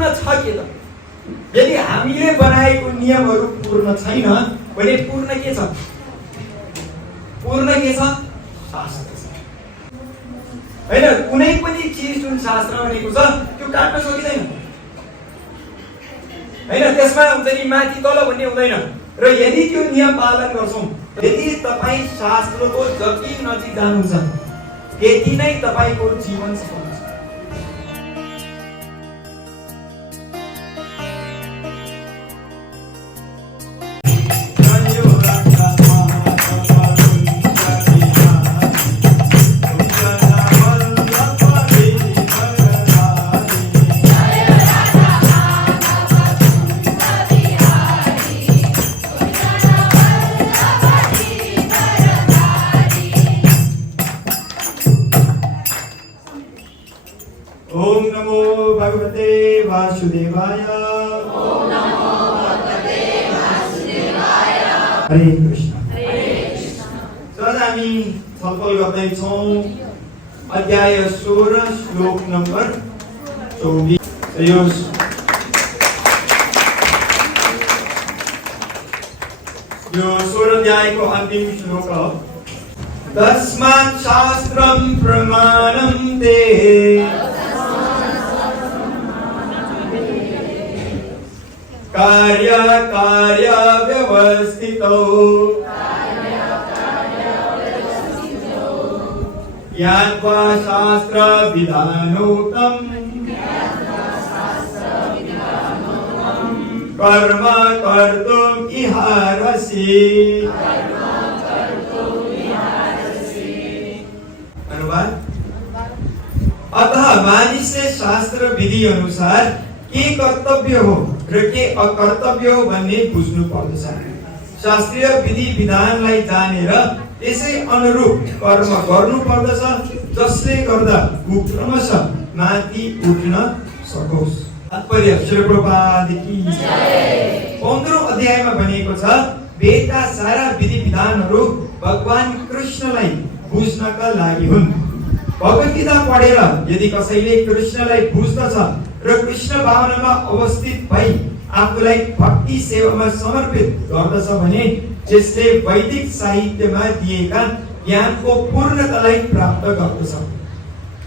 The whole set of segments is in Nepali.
पूर्ण छ के त? यदि हामीले बनाएको नियमहरू पूर्ण छैन भने पूर्ण के छ? पूर्ण के छ? शास्त्र छ। हैन, कुनै पनि चीज जुन शास्त्र भनेको छ त्यो काट्न सकिँदैन। हैन, त्यसमा हुन्छ नि माथि तल भन्ने हुँदैन। र यदि त्यो नियम पालन गर्छौं, यदि तपाई शास्त्रको जति नजिक जानुहुन्छ त्यति नै तपाईको जीवन सफल हुन्छ। ओम नमो भगवते वासुदेवाय। ओम नमो भगवते वासुदेवाय। हरे कृष्ण। हरे कृष्ण। आज हामी छलफल गर्दैछौँ अध्याय 16 श्लोक नम्बर 24। यो 16 अध्यायको अन्तिम श्लोक हो। तस्मात् शास्त्रं प्रमाणं ते कार्य कार्य व्यवस्थितो यात्वा शास्त्र विधानोक्तं कर्म कर्तुम् इहारसि। अनुवाद। अतः मानिसले शास्त्र विधि अनुसार के कर्तव्य हो र के अकर्तव्य हो भन्ने बुझ्नु पर्दछ। शास्त्रीय विधि विधानलाई जानेर त्यसै अनुरूप कर्म गर्नु पर्दछ, जसले गर्दा ऊ क्रमशः माथि उठ्न सकोस्। तात्पर्य श्री प्रभुपाद की जय। 15औं अध्यायमा भनिएको छ, वेदका सारा विधि विधानहरू भगवान कृष्णलाई बुझ्नका लागि हुन्। भगवत गीता पढेर यदि कसैले कृष्णलाई बुझ्दछ र कृष्ण भावनामा अवस्थित भई आफूलाई भक्ति सेवामा समर्पित गर्दछ भने त्यसले वैदिक साहित्यमा दिएका ज्ञानको पूर्णतालाई प्राप्त गर्दछ।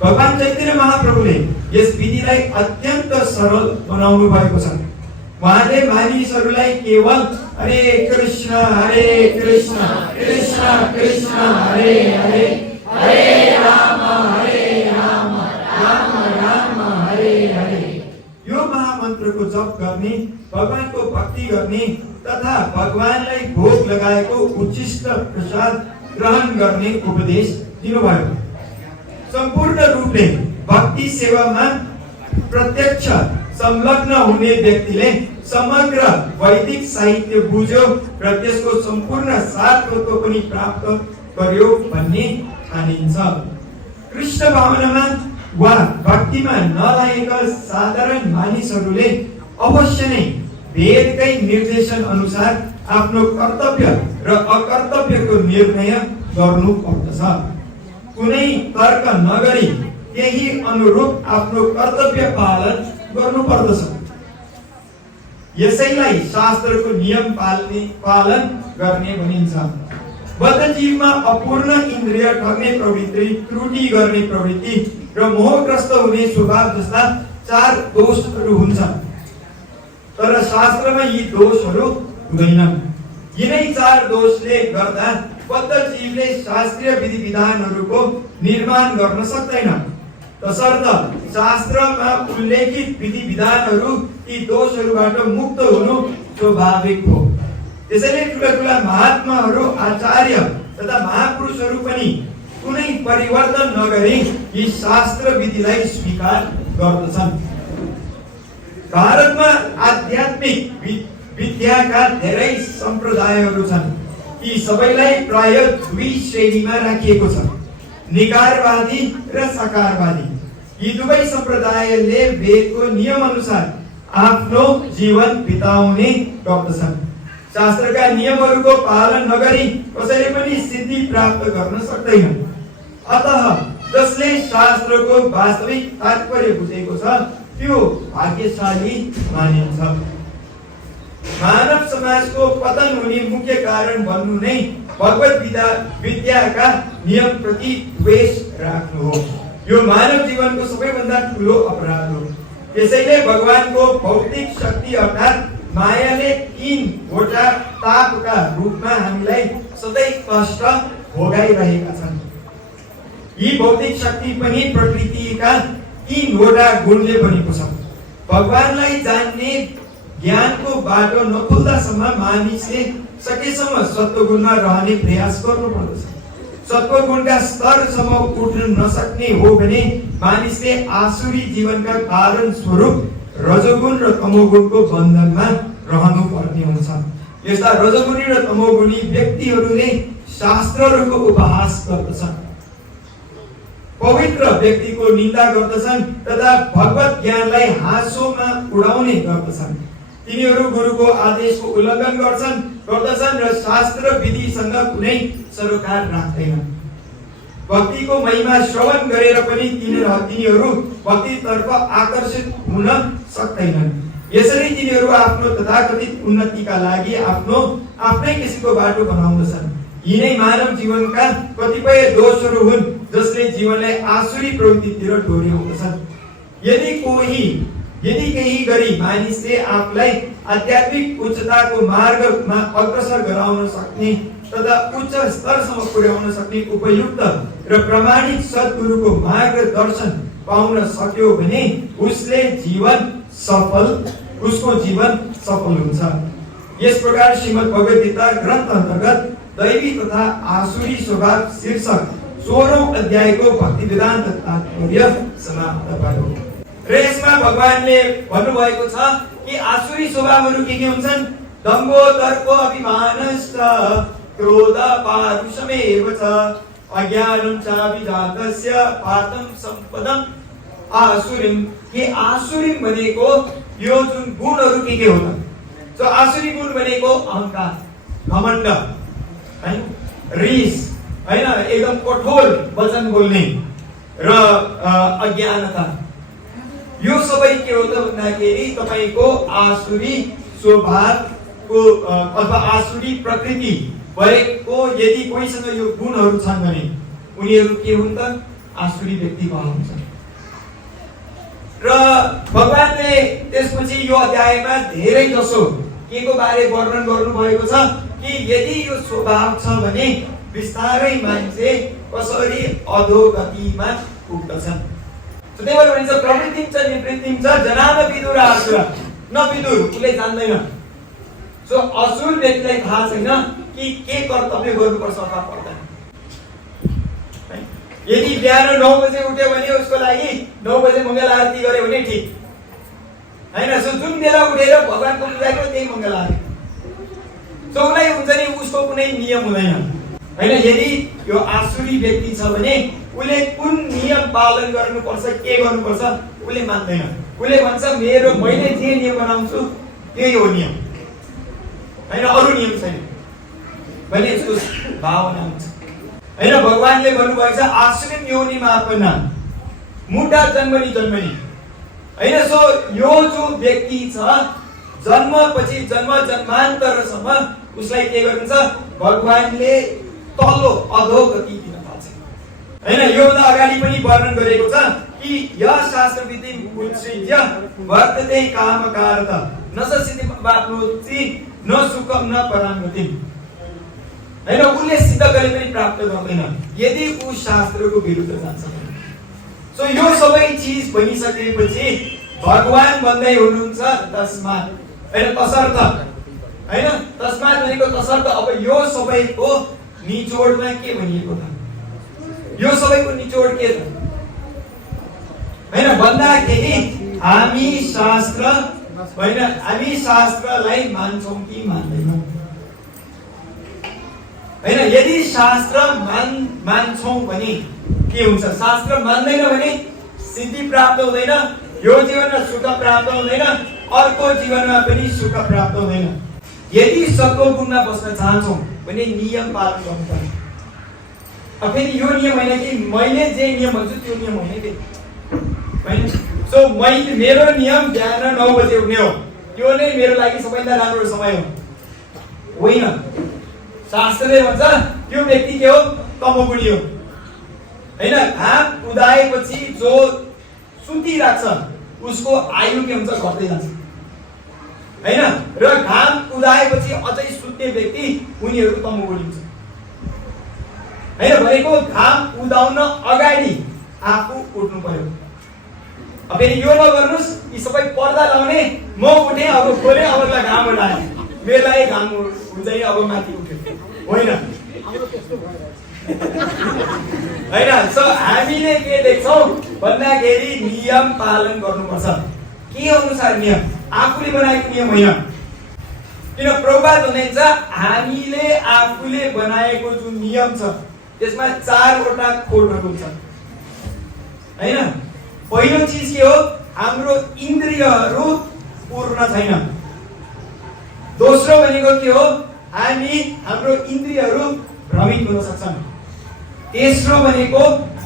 भगवान चैतन्य महाप्रभुले यस विधिलाई अत्यन्त सरल बनाउनु भएको छ। उहाँले मानिसहरूलाई केवल हरे कृष्ण कृष्ण कृष्ण हरे हरे हरे राम राम राम हरे हरे यो महामन्त्रको जप गर्ने, भगवानको भक्ति गर्ने तथा भगवानलाई भोग लगाएको उच्छिष्ट प्रसाद ग्रहण गर्ने उपदेश दिनुभयो। सम्पूर्ण रूपले भक्ति सेवामा प्रत्यक्ष संलग्न हुने व्यक्तिले समग्र वैदिक साहित्य बुझ्यो र त्यसको सम्पूर्ण सार तत्त्व पनि प्राप्त गर्यो भन्ने ठानिन्छ। कृष्ण भावनामा वा भक्तिमा नलागेका साधारण मानिसहरूले अवश्य नै वेदकै निर्देशन अनुसार आफ्नो कर्तव्य र अकर्तव्यको निर्णय गर्नु पर्दछ। कुनै तर्क नगरी त्यही अनुरूप आफ्नो कर्तव्य पालन गर्नु पर्दछ। यसैलाई शास्त्रको नियम पालन गर्ने भनिन्छ। बद्ध जीवमा अपूर्ण इन्द्रिय ठग्ने प्रवृत्ति, त्रुटि गर्ने प्रवृत्ति र मोहग्रस्त हुने स्वभाव जस्ता 4 दोषहरू हुन्छन्। तर शास्त्रमा यी दोषहरू हुँदैनन्। यिनै 4 दोषले गर्दा बद्ध जीवले शास्त्रीय विधि विधानहरूको निर्माण गर्न सक्दैन। तसर्थ शास्त्रमा उल्लेखित विधि विधानहरू यी दोषहरूबाट मुक्त हुनु स्वाभाविक हो। त्यसैले ठुला महात्माहरू, आचार्य तथा महापुरुषहरू पनि कुनै परिवर्तन नगरी यी शास्त्र विधिलाई स्वीकार गर्दछन्। भारतमा आध्यात्मिक विद्याका धेरै सम्प्रदायहरू छन्। यी सबैलाई प्राय 2 श्रेणीमा राखिएको छ, निकारवादी र साकारवादी। यी दुवै सम्प्रदायले वेदको नियम अनुसार आफ्नो जीवन बिताउने गर्दछन्। शास्त्रका नियमहरूको पालन नगरी कसैले पनि सिद्धि प्राप्त गर्न सक्दैन। अतः जसले शास्त्रको वास्तविक तात्पर्य बुझेको छ त्यो भाग्यशाली मानिन्छ। मानव समाजको पतन हुने मुख्य कारण भन्नु नै भगवत विद्याका नियम प्रति द्वेष राख्नु हो। यो मानव जीवनको सबैभन्दा ठुलो अपराध हो। त्यसैले भगवानको भौतिक शक्ति अर्थात् मायाले 3वटा तापका रूपमा हामीलाई सधैँ कष्ट भोगाइरहेका छन्। यी भौतिक शक्ति पनि प्रकृतिका 3वटा गुणले बनेको छ। भगवानलाई जान्ने ज्ञानको बाटो नखुल्दासम्म मानिसले सकेसम्म सत्वगुणमा रहने प्रयास गर्नुपर्दछ। सत्वगुणका स्तरसम्म उठ्न नसक्ने हो भने मानिसले आसुरी जीवनका कारण स्वरूप रजोगुण र तमोगुणको बन्धनमा रहनु पर्ने हुन्छ। यस्ता रजोगुणी र तमोगुणी व्यक्तिहरूले शास्त्रहरूको उपहास गर्दछन्, पवित्र व्यक्तिको निन्दा गर्दछन् तथा भगवत ज्ञानलाई हाँसोमा उडाउने गर्दछन्। तिनीहरू गुरुको आदेशको उल्लङ्घन गर्दछन् र शास्त्र विधिसँग कुनै सरोकार राख्दैनन्। भक्तिको महिमा श्रवण गरेर पनि तिनीहरू भक्तितर्फ आकर्षित हुन सक्दैनन्। यसरी तिनीहरू आफ्नो तथाकथित उन्नतिका लागि आफ्नै किसिमको बाटो बनाउँदछन्। यिनै मानव जीवनका कतिपय दोषहरू हुन् जसले जीवनलाई आसुरी प्रवृत्तितिर डोर्याउँदछन्। यदि केही गरी मानिसले आफूलाई आध्यात्मिक उच्चताको मार्गमा अग्रसर गराउन सक्ने तथा उच्च स्तरसम्म पुर्याउन सक्ने उपयुक्त र प्रमाणित सद्गुरुको मार्गदर्शन पाउन सक्यो भने उसको जीवन सफल हुन्छ। यस प्रकार श्रीमद् भगवद गीता ग्रन्थ अन्तर्गत दैवी तथा आसुरी स्वभाव शीर्षक 16औं अध्यायको भक्ति वेदान्त तात्पर्य समाप्त भयो। र यसमा भगवानले भन्नुभएको छ कि आसुरी स्वभावहरू के हुन्छन्? दम्भो दर्पो अभिमानश्च क्रोध पारुषमेव च अज्ञानं च विजातस्य पातं सम्पदं आसुरीम। के आसुरीम भनेको यो जुन गुणहरू के हुन्? सो आसुरी गुण भनेको अहंकार, घमण्ड, हैन, रिस, हैन, एकदम कठोर वचन बोल्ने र अज्ञानता। यो सबै के हो त भन्दाखेरि तपाईको आसुरी स्वभावको अथवा आसुरी प्रकृति भएको यदि कोहीसँग यो गुणहरू छन् भने उनीहरू के हुन् त? आसुरी व्यक्ति हुन्छन्। र भगवानले त्यसपछि यो अध्यायमा धेरै जसो के को बारे वर्णन गर्नुभएको छ कि यदि यो स्वभाव छ भने बिस्तारै मान्छे कसरी अधोगतिमा पुग्दछन्। त्यही भएर भनिन्छ प्रवृत्तिं च निवृत्तिं च जनाम विदुर आसुर न विदुर, उसले जान्दैन। सो असुर व्यक्तिलाई थाहा छैन कि के कर्तव्य गर्नुपर्छ अथवा पर्दैन। यदि बिहान 9 बजे उठ्यो भने उसको लागि 9 बजे मङ्गल आरती गर्यो भने ठीक हैन। सो जुन बेला उठेर भगवानको पूजा गर्यो त्यही मङ्गल आरती। सो उसलाई हुन्छ नि उसको कुनै नियम हुँदैन हैन। यदि यो आसुरी व्यक्ति छ भने उसले कुन नियम पालन गर्नुपर्छ, के गर्नुपर्छ उसले मान्दैन। उसले भन्छ मैले जे नियम बनाउँछु त्यही हो नियम हैन, अरु नियम छैन भने उसको भावना हुन्छ हैन। भगवानले भन्नुभएको छ आश्रिम योनिमा पनि मुढा जन्मनी हैन। सो यो जो व्यक्ति छ जन्मपछि जन्मान्तरसम्म उसलाई के गर्नुहुन्छ? भगवानले तल्लो अधोगति दिन थाल्छ हैन। योभन्दा अगाडि पनि वर्णन गरेको छ कि य शास्त्र विधि उत्सृज्य वर्तते कामकारत न सिद्धि वाप्नोति न सुखम न पराङ्गति हैन। उसले सिद्ध गरे पनि प्राप्त गर्दैन यदि ऊ शास्त्रको विरुद्ध जान्छ। सो यो सबै चीज भनिसकेपछि भगवान भन्दै हुनुहुन्छ तस्मात् हैन, तसर्थ हैन। तस्मात् भनेको तसर्थ। अब यो सबैको निचोडमा के भनिएको छ? यो सबैको निचोड के छ हैन भन्दाखेरि हामी शास्त्रलाई मान्छौं कि मान्दैनौं हैन। यदि शास्त्र मान्छौं भने के हुन्छ? शास्त्र मान्दैन भने सिद्धि प्राप्त हुँदैन, यो जीवनमा सुख प्राप्त हुँदैन, अर्को जीवनमा पनि सुख प्राप्त हुँदैन। यदि सत्वगुणमा बस्न चाहन्छौं भने नियम पालन गर्नुपर्छ। फेरि यो नियम होइन कि मैले जे नियम भन्छु त्यो नियम होइन कि हैन। सो मेरो नियम बिहान 9 बजे उठ्ने हो, त्यो नै मेरो लागि सबैभन्दा राम्रो समय हो, होइन। शास्त्रले भन्छ त्यो व्यक्ति के हो, तमोगुणी हो, हैन। घाम उदाएपछि जो सुतिराख्छ उसको आयु के हुन्छ, घट्दै जान्छ, हैन। र घाम उदाएपछि अझै सुत्ने व्यक्ति उनीहरू तमोगुणी हुन्छ, हैन। भनेको घाम उदाउन अगाडि आफू उठ्नु पर्यो। अब फेरि यो नगर्नुस्, यी सबै पर्दा लाउने, म उठेँ अब खोलेँ अब त घाम उडाएँ, मेरो लागि घाम हुन्छ नि अब माथि उठ्यो, होइन, हैन। सो हामीले के देख्छौँ भन्दाखेरि नियम पालन गर्नुपर्छ। के अनुसार नियम? आफूले बनाएको नियम होइन। किन प्रभुपाद भन्नुहुन्छ हामीले आफूले बनाएको जुन नियम छ त्यसमा 4 वटा खोटहरू छ, हैन। पहिलो चीज के हो, हाम्रो इन्द्रियहरू पूर्ण छैन। दोस्रो भनेको के हो, हाम्रो इन्द्रियहरू भ्रमित हुन सक्छन्। तेस्रो भनेको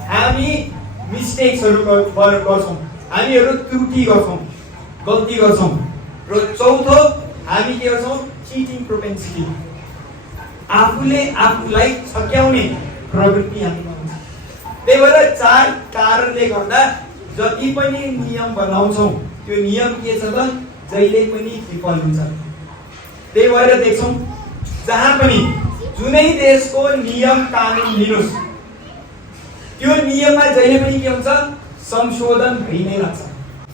हामी मिस्टेक्सहरू गर्छौँ, हामीहरू त्रुटि गर्छौँ, गल्ती गर्छौँ। र चौथो हामी के गर्छौँ, चिटिङ प्रोपेन्सिटी, आफूले आफूलाई छक्याउने प्रवृत्ति हामीमा हुन्छ। त्यही भएर 4 कारणले गर्दा जति पनि नियम बनाउँछौँ त्यो नियम के छ त, जहिले पनि विफल हुन्छ। त्यही भएर देख्छौँ जहाँ पनि जुनै देशको नियम कानुन लिनुस्, त्यो नियममा जहिले पनि के हुन्छ, संशोधन भइ नै रहन्छ,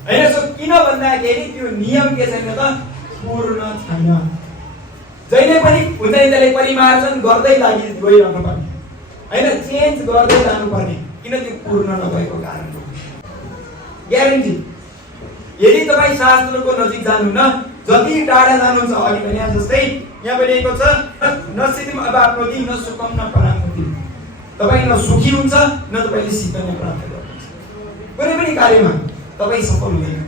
हैन। सो किन भन्दाखेरि त्यो नियम के छैन त, पूर्ण छैन। जहिले पनि हुन्छ नि त्यसले परिमार्जन गर्दै गइरहनु पर्ने, हैन, चेन्ज गर्दै जानुपर्ने, किन त्यो पूर्ण नभएको कारण हो। ग्यारेन्टी, यदि तपाईँ शास्त्रको नजिक जानुहुन्न, जति टाढा जानुहुन्छ, अघि भने जस्तै यहाँ भनेको छ नसितिम अब आफ्नो दिन न सुकम न परामुति, तपाईँ न सुखी हुन्छ न तपाईँले सिद्ध नै प्राप्त गर्नुहुन्छ। कुनै पनि कार्यमा तपाईँ सफल हुँदैन।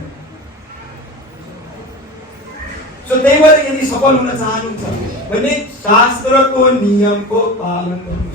सो त्यही भएर यदि सफल हुन चाहनुहुन्छ भने शास्त्रको नियमको पालन गर्नु